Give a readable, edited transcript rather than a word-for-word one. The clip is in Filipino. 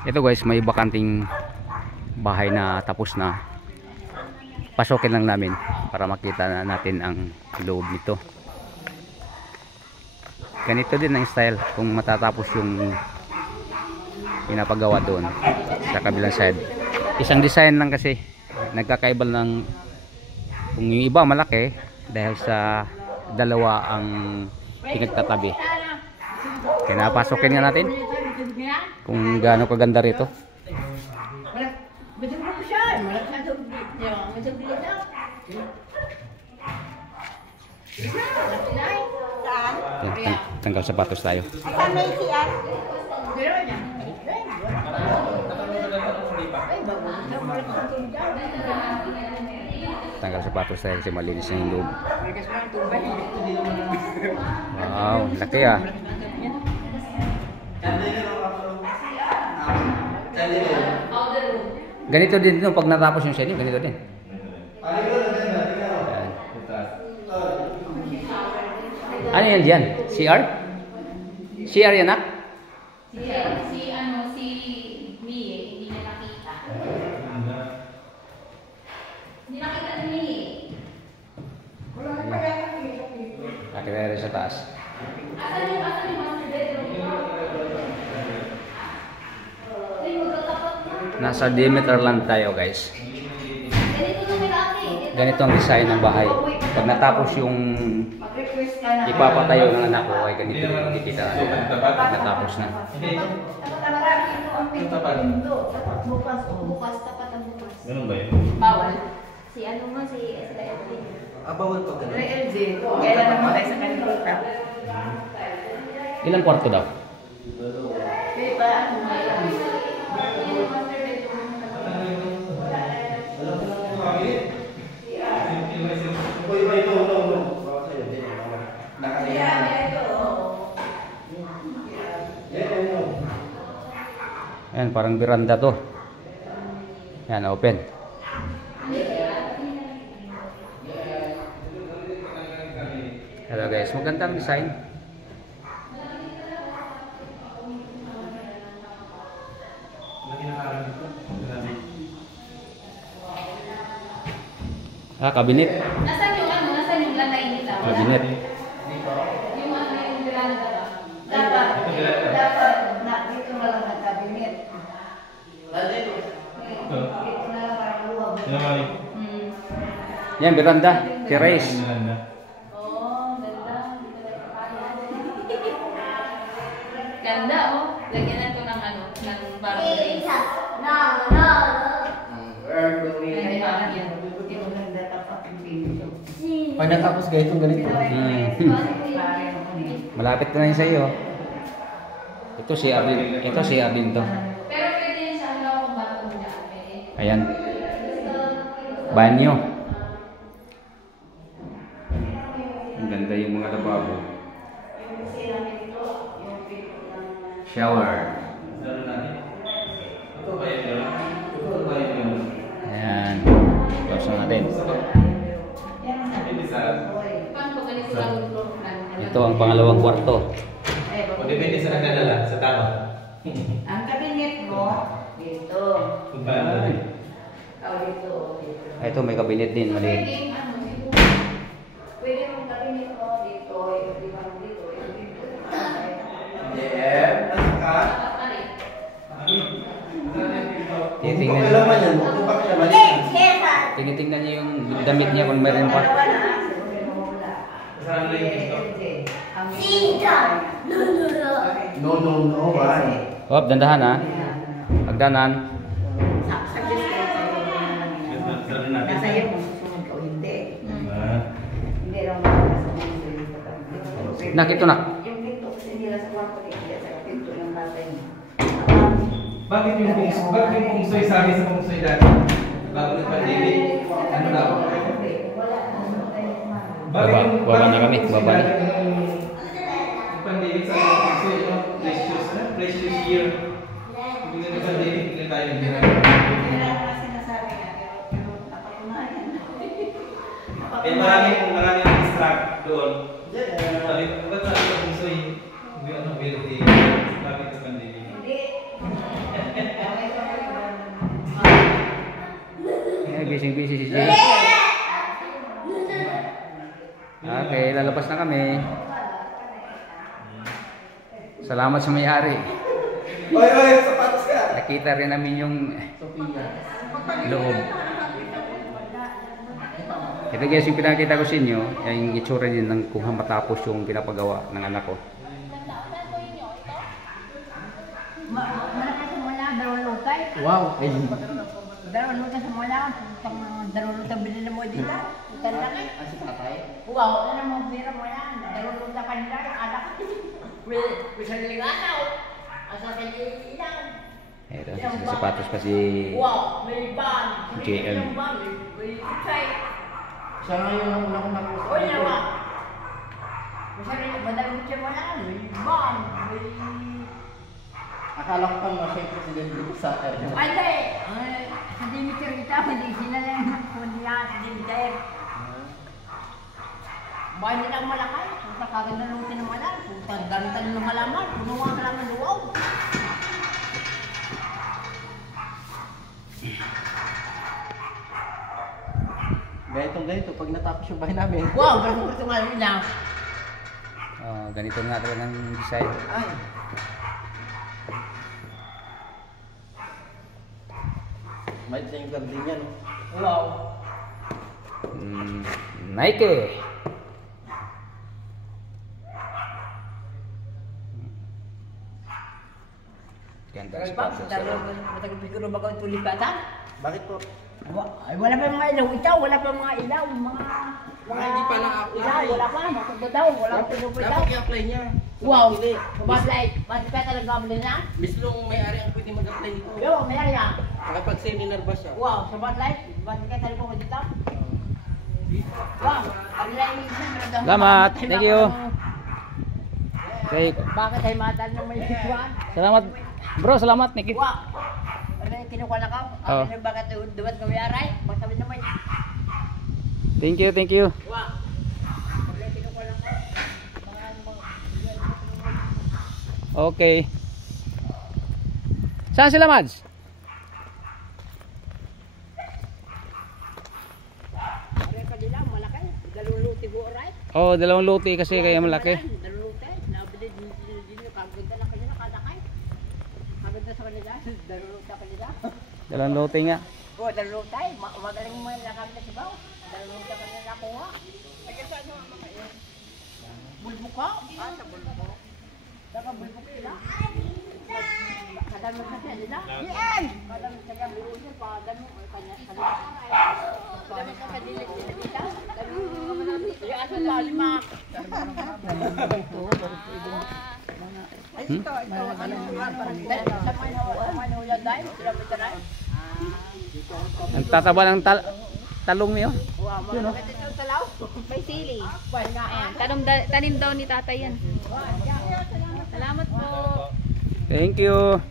Ito guys, may bakanting bahay na tapos na. Pasokin lang namin para makita na natin ang loob nito. Ganito din ang style kung matatapos yung pinapagawa doon sa kabilang side. Isang design lang kasi, nagkakaiba ng kung yung iba malaki dahil sa dalawa ang pinagtatabi. Kaya napasokin nga natin kung gaano kaganda rito. Tanggal sapatos tayo. Tanggal sapatos tayo kasi malinis na yung loob. Wow, laki ah. Ganito din no, pag natapos yung setting, ganito din. Ano yan dyan? CR? CR yan ah? Si Mie, hindi niya nakita. Hindi nakita ni Mie. Nakita rin sa taas. Asan yung master bedroom? Nasa Demeter land tayo guys. Ganito ang design ng bahay. Pag natapos yung ipapatayo ng anak ko ay ganito yung makikita natin. Pag natapos na. Bukas, tapat ang bukas. Ganun ba yun? Bawal. Si ano mo, si LG. Bawal pa ganun. LG. Kailan naman tayo sa kanilita? Ilang kwarto daw? Diba, ano nga yun? Ayan, parang veranda to. Ayan, open. Hello guys, magandang design. Kabinet. Nasaan yung ano? Nasaan yung lanay nila? Kabinet. Yung ano yung veranda ba? Dapat na dito na lang ang cabinet. Dito na lang para luwag. Yan, veranda. Terrace. Oh, ganda. Ganda oh. Lagyan na ito ng ano, ng parang terrace. Pag natapos ganito, ganito. Malapit na yun sa iyo. Ito si Arvin. Ito si Arvin to. Pero pwede yun sa halaw kung bago mo na. Ayan. Banyo. Ang ganda yung mga lababo. Shower. Ayan. Close na natin. Ito ang pangalawang kwarto. O depende sa nagdadala, sa tama. Ang kabinet mo, dito. Dito. Ito may kabinet din. Maliit. Pwede, ano, pwede mong kabinet mo dito, dito. Tingnan niyo yung damit niya kung meron pa. No, why? Hop, dandahan ha. Pagdanan. Nasa iyo kung susunod ka o hindi. Hindi raw Nak, ito nak. yung pinto kasi nila sa kwarto hindi sa pinto yung tatay niya. Bakit yung pungsoy sabi sa pungsoy dati? Bago nag-pandemic, ano daw? Baba na kami, baba na. Pandemic sa pungsoy, precious year. Hindi na pandemic, hindi tayo nagdirang. Hindi lang naman sinasabi nga, pero napatunayan. Eh maraming distract doon. Sabi ko, ba't sabi ko pungsoy? Hindi ano, building. Bakit sa pandemic? Hindi. busy si Jay. Okay, lalabas na kami. Salamat sa may-ari. Oy, sapatos ka! Nakita rin namin yung loob. Ito guys, yung pinakita ko sa inyo, yung itsura din ng kung matapos yung pinapagawa ng anak ko. Malaki sa mula, dalawang lutay. Wow! Dalawang lutay sa mula, dalawang lutay binili mo dito. Lutay laki. Si tatay? Wow, ano mo bira mo yan? Dalawang lutay kanila, anak. May sariling ataw. Asa kanila ilan. Ito, sa sapatos pa si Wow, may ban. JM. May kutsay. Siya nga yung unang nakuha. Uy, nawa. May sariling badang kutsay mo lang. May ban. May... Akala ko pa nga siya yung president dito sa airport. Hindi! Sa Dimiter kita, hindi sila lang kundi yan sa Dimiter. Bahay nilang malakay, kung kaganda ng tinamalan, kung ganda ng halaman, puno ang halaman luwaw. Ganito, pag natapos yung bahay namin. Wow, gusto nga nila. ganito nga talaga ng design. Ay! May na yung garden yan. Wow. Nike. Ganda ang sapatos. Matagal-siguro ba kang tulipatan? Bakit po? Ay, wala pa mga ilaw ito, wala pa mga ilaw, mga... Hindi pa na-apply. Ilaw, wala pa, nakuha daw, wala pa pinupay daw. Dapat i-apply niya. Wow, maslide, matipet talaga kami na. Mislong may-ari ang pwede mag-apply nito. Yo, may area. Nakapag-seminar ba siya? Wow, sa maslide, matipet talaga ko dito. Wow, ang lain siya. Salamat, thank you. Okay. Bakit ay matal ng may sitwaan? Salamat. Bro, salamat. Nikit. Wow, ano yung kinukuha na ka? Oh. Ano yung bakit duwat ng mayaray? Magsabi naman. Thank you, thank you. Wow, ano yung kinukuha na ka? Okay. Saan sila, Mads? Aray pa nila, malaki. Daluluti mo, right? Oh, dalawang lote kasi kaya malaki. Daluluti. Nabili din yung kaganda na kanila, kalakay. Kaganda sa kanila, daluluti sa kanila. Dalawang lote nga. Oo, daluluti. Magaling mo yung lakang na sibaw. Daluluti sa kanila nakuha. Ay, kasi ano ang mga yun? Bulbuk ka? Ah, sa bulbuk. Saka bulbuk sila. Kadami sa siya nila. Yan! Kadami sa siya buo niya, kadami o kanya. Kadami sa kadilig nila dito. Kadami sa manapit. Yung asa sa lima. Ay, ito. Sa Manila dahil, sila may taray. Nagtataba ng talong niyo. Wow, maganda yung talaw. May sili. Wala. Ayan, tanim daw ni tatay yan. Salamat po. Thank you.